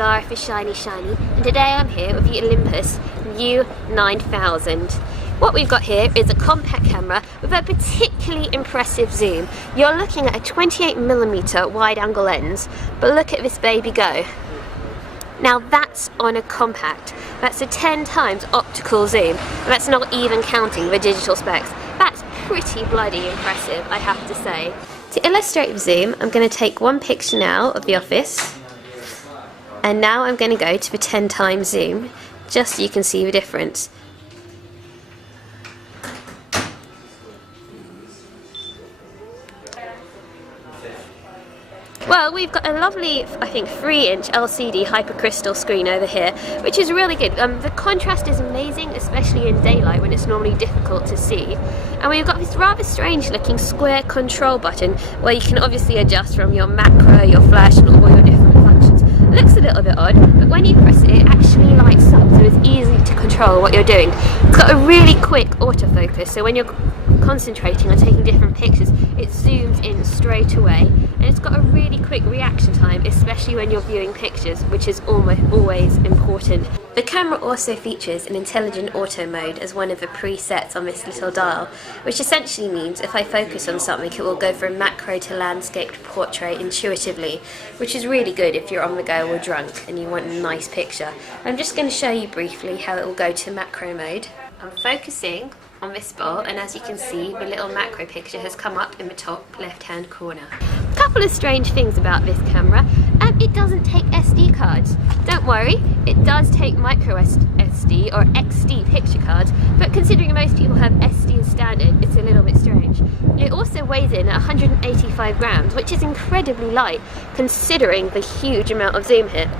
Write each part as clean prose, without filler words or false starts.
Zara for Shiny Shiny, and today I'm here with the Olympus μ9000. What we've got here is a compact camera with a particularly impressive zoom. You're looking at a 28mm wide angle lens, but look at this baby go. Now that's on a compact. That's a 10 times optical zoom, and that's not even counting the digital specs. That's pretty bloody impressive, I have to say. To illustrate the zoom, I'm going to take one picture now of the office, and now I'm going to go to the 10 times zoom, just so you can see the difference. Well, we've got a lovely, I think, 3-inch LCD hypercrystal screen over here, which is really good. The contrast is amazing, especially in daylight when it's normally difficult to see. And we've got this rather strange looking square control button where you can obviously adjust from your macro, your flash, and all your different functions. It looks a little bit odd, but when you press it, it actually lights up, so it's easy to control what you're doing. It's got a really quick autofocus, so when you're concentrating on taking different pictures, it zooms in straight away, and it's got a really quick reaction time, especially when you're viewing pictures, which is almost always important. The camera also features an intelligent auto mode as one of the presets on this little dial, which essentially means if I focus on something, it will go from macro to landscape to portrait intuitively, which is really good if you're on the go or drunk and you want a nice picture. I'm just going to show you briefly how it will go to macro mode. I'm focusing on this ball, and as you can see, the little macro picture has come up in the top left hand corner. A couple of strange things about this camera. It doesn't take SD cards. Don't worry, it does take micro SD or XD picture cards, but considering most people have SD as standard, it's a little bit strange. It also weighs in at 185 grams, which is incredibly light considering the huge amount of zoom here.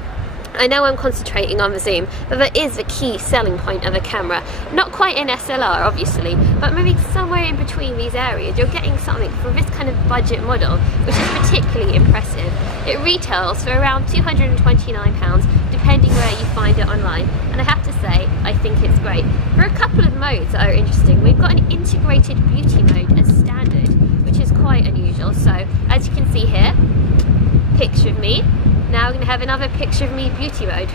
I know I'm concentrating on the zoom, but that is the key selling point of the camera. Not quite in SLR, obviously, but maybe somewhere in between these areas, you're getting something for this kind of budget model, which is particularly impressive. It retails for around £229, depending where you find it online, and I have to say, I think it's great. There are a couple of modes that are interesting. We've got an integrated beauty mode as standard, which is quite unusual. So, as you can see here, picture of me. Now we're going to have another picture of me beauty mode.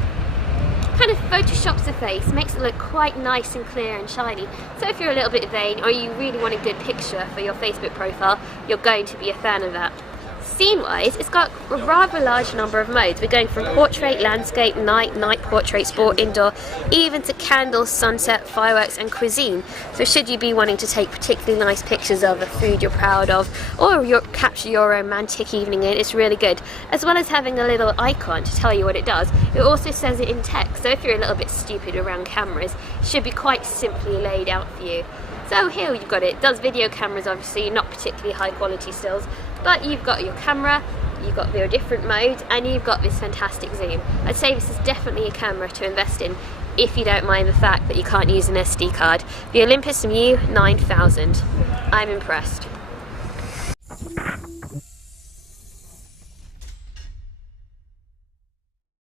Kind of photoshops the face, makes it look quite nice and clear and shiny. So if you're a little bit vain or you really want a good picture for your Facebook profile, you're going to be a fan of that. Scene-wise, it's got a rather large number of modes. We're going from portrait, landscape, night, night portrait, sport, indoor, even to candles, sunset, fireworks and cuisine. So should you be wanting to take particularly nice pictures of a food you're proud of, or capture your romantic evening in, it's really good. As well as having a little icon to tell you what it does, it also says it in text. So if you're a little bit stupid around cameras, it should be quite simply laid out for you. So here you've got it. It does video cameras, obviously, not particularly high quality stills, but you've got your camera, you've got your different modes, and you've got this fantastic zoom. I'd say this is definitely a camera to invest in if you don't mind the fact that you can't use an SD card. The Olympus μ9000. I'm impressed.